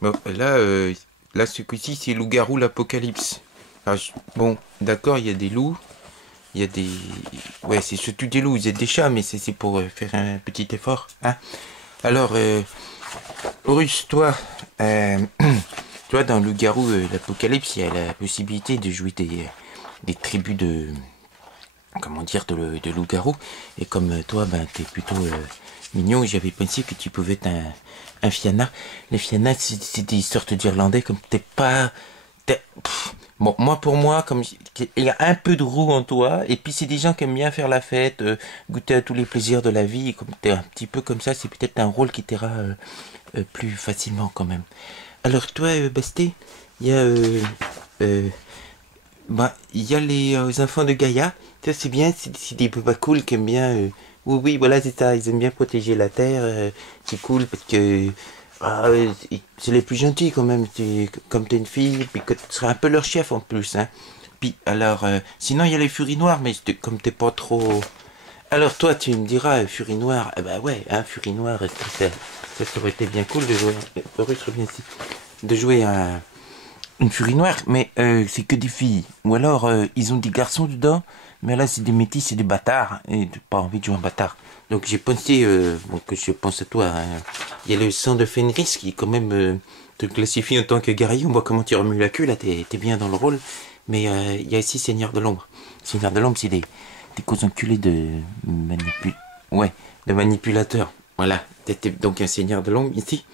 Bon, là, ce coup-ci, c'est loup-garou l'apocalypse. Bon, d'accord, il y a des loups, il y a des... Ouais, c'est surtout des loups, il y a des chats, mais c'est pour faire un petit effort, hein. Alors, Horus, toi, toi, dans loup-garou l'apocalypse, il y a la possibilité de jouer des tribus de... Comment dire, de loup-garou. Et comme toi, ben, t'es plutôt mignon, j'avais pensé que tu pouvais être un Fianna. Les Fianna, c'est des sortes d'Irlandais, comme t'es pas... Bon, moi pour moi, comme il y a un peu de roux en toi, et puis c'est des gens qui aiment bien faire la fête, goûter à tous les plaisirs de la vie, et comme t'es un petit peu comme ça, c'est peut-être un rôle qui t'ira plus facilement quand même. Alors toi, Basté, il y a euh, bah, il y a les enfants de Gaïa. Ça, c'est bien, c'est des papas cool qui aiment bien. Oui, oui, voilà, c'est ça. Ils aiment bien protéger la terre. C'est cool parce que c'est les plus gentils quand même. Comme t'es une fille, puis que tu seras un peu leur chef en plus, hein. Puis alors, sinon il y a les Furies Noires, mais comme t'es pas trop. Alors toi, tu me diras, Furie Noire. Eh ben ouais, hein, Furie Noire, ça aurait été bien cool de jouer. Ça aurait été bien ici. De jouer un une furie noire, mais c'est que des filles. Ou alors, ils ont des garçons dedans, mais là, c'est des métis, c'est des bâtards. Et j'ai pas envie de jouer un bâtard. Donc j'ai pensé, bon, que je pense à toi, hein. Il y a le sang de Fenris qui, quand même, te classifie en tant que guerrier. On voit comment tu remues la queue, là, t'es bien dans le rôle. Mais il y a aussi Seigneur de l'Ombre. Seigneur de l'Ombre, c'est des causes enculés de Ouais, de manipulateurs. Voilà. T'es donc un Seigneur de l'Ombre ici.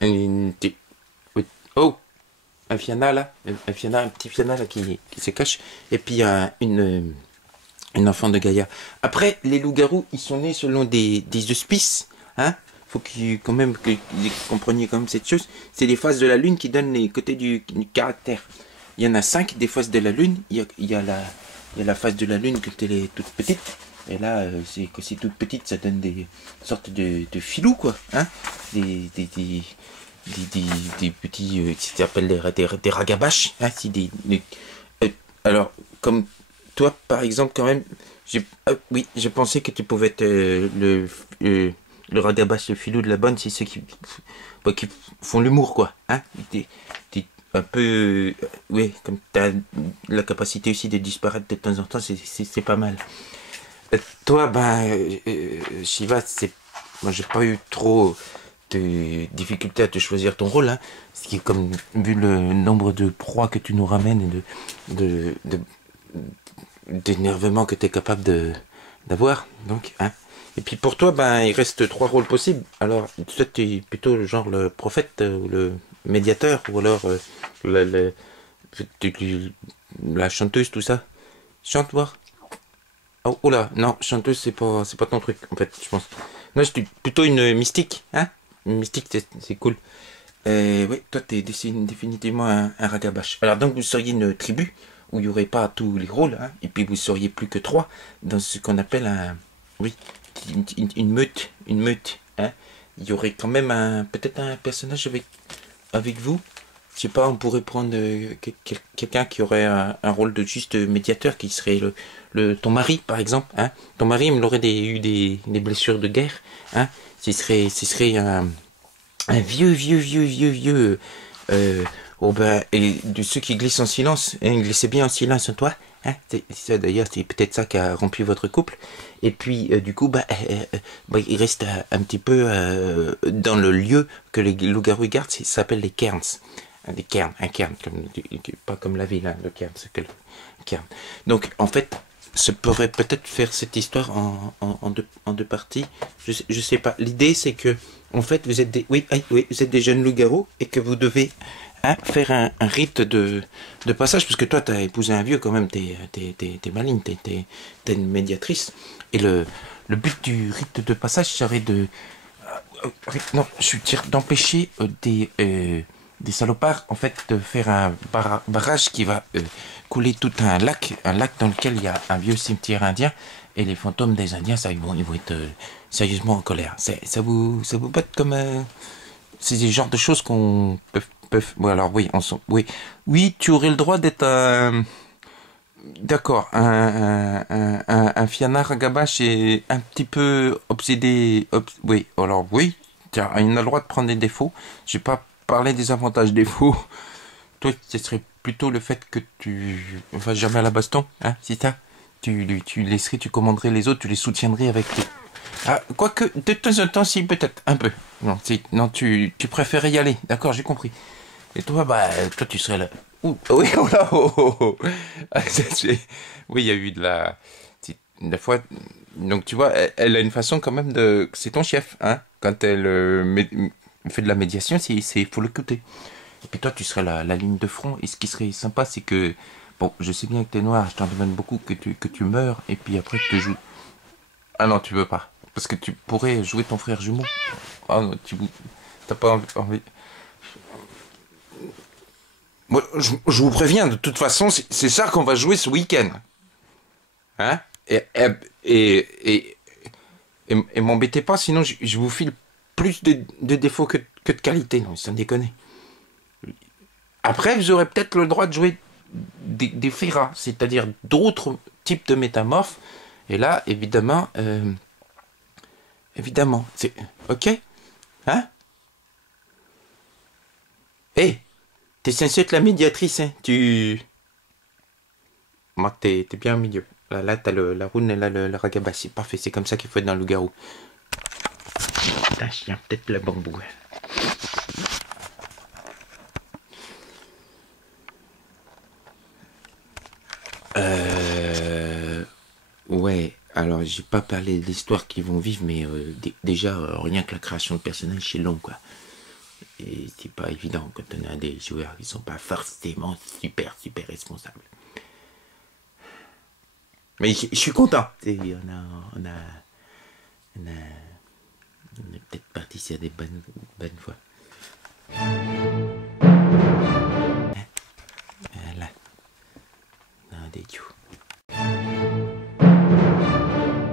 Oui. Oh! Un Fianna là, un Fianna, un petit Fianna là qui se cache, et puis une enfant de Gaïa. Après, les loups-garous, ils sont nés selon des auspices, hein. Faut quand même que vous compreniez quand même cette chose. C'est les phases de la lune qui donnent les côtés du caractère. Il y en a 5 des phases de la lune. Il y a la phase de la lune que t'es toute petite. Et là, c'est que c'est toute petite, ça donne des sortes de filous, quoi, hein. Des, des, des petits qui s'appellent des ragabaches, hein, euh, alors comme toi par exemple quand même oui, je pensais que tu pouvais être le ragabache, le filou de la bonne, c'est ceux qui font l'humour, quoi, hein. T'es un peu oui, comme t'as la capacité aussi de disparaître de temps en temps, c'est pas mal. Toi, ben, Shiva, moi j'ai pas eu trop de difficultés à te choisir ton rôle, hein. Ce qui est comme, vu le nombre de proies que tu nous ramènes et d'énervement que tu es capable d'avoir, donc, hein. Et puis pour toi, ben, il reste 3 rôles possibles. Alors, toi, tu es plutôt le genre le prophète ou le médiateur, ou alors le, le- la chanteuse, tout ça. Chante, voir. Oh, oh là, non, chanteuse, c'est pas ton truc, en fait, je pense. Non, je suis plutôt une mystique, hein. Une mystique, c'est cool. Oui, toi, t'es définitivement un ragabache. Alors, donc, vous seriez une tribu où il n'y aurait pas tous les rôles, hein, et puis vous seriez plus que 3 dans ce qu'on appelle oui, une meute, hein. Il y aurait quand même peut-être un personnage avec vous. Je sais pas, on pourrait prendre quelqu'un qui aurait un rôle de juste médiateur, qui serait ton mari, par exemple, hein. Ton mari, il aurait eu des blessures de guerre, hein. Ce serait un vieux, oh ben, et de ceux qui glissent en silence, hein, glissez bien en silence, hein, toi, hein. Ça, d'ailleurs, c'est peut-être ça qui a rompu votre couple. Et puis, du coup, bah, il reste un petit peu dans le lieu que les loups-garous gardent, ça s'appelle les cairns. Des cairns, un cairn, pas comme la ville, hein, le cairn, c'est que le cairn. Donc, en fait, ça pourrait peut-être faire cette histoire en deux parties. Je sais pas. L'idée, c'est que, en fait, vous êtes oui, vous êtes des jeunes loups-garous et que vous devez, hein, faire un rite de passage, parce que toi, t'as épousé un vieux quand même, t'es maligne, t'es une médiatrice. Et le but du rite de passage serait non, je veux dire d'empêcher des salopards, en fait, de faire un barrage qui va couler tout un lac dans lequel il y a un vieux cimetière indien, et les fantômes des Indiens, ça, ils vont être sérieusement en colère. Ça vous bat comme c'est des genres de choses qu'on peut. Ouais, alors oui, oui, tu aurais le droit d'être un. D'accord, un Fianna Ragabash est un petit peu obsédé. Oui, alors oui, il a le droit de prendre des défauts. J'ai pas parlais des avantages défauts, toi, ce serait plutôt le fait que tu fasses jamais à la baston, hein, c'est ça? Tu laisserais, tu commanderais les autres, tu les soutiendrais avec tes... Ah, quoique, de temps en temps, si, peut-être, un peu. Non, non, tu préférais y aller, d'accord, j'ai compris. Et toi, bah, toi, tu serais là. Ouh, oui, oh là, oh, oh, oh. Ah, oui, il y a eu de la... Des fois, donc tu vois, elle a une façon quand même de... C'est ton chef, hein. Quand elle fait de la médiation, faut l'écouter. Et puis toi, tu serais la ligne de front. Et ce qui serait sympa, c'est que... Bon, je sais bien que t'es noir, je t'en demande beaucoup que tu meurs, et puis après, tu te joues... Ah non, tu veux pas. Parce que tu pourrais jouer ton frère jumeau. Ah non, t'as pas envie... Moi, je vous préviens, de toute façon, c'est ça qu'on va jouer ce week-end. Hein? Et, et m'embêtez pas, sinon je vous file plus de défauts que de qualité. Non, sans déconner. Après, vous aurez peut-être le droit de jouer des Fira, c'est-à-dire d'autres types de métamorphes. Et là, évidemment, évidemment, c'est... Ok? Hein? Hé! T'es censé être la médiatrice, hein? Moi, t'es bien au milieu. Là t'as la roune et là, le ragabas. C'est parfait, c'est comme ça qu'il faut être dans le loup-garou. Putain, chien, peut-être le bambou. Ouais, alors j'ai pas parlé de l'histoire qu'ils vont vivre, mais déjà, rien que la création de personnages, c'est long, quoi. Et c'est pas évident quand on a des joueurs qui sont pas forcément super responsables. Mais je suis content. On est peut-être parti sur des bonnes voies. Voilà. Non, des tout.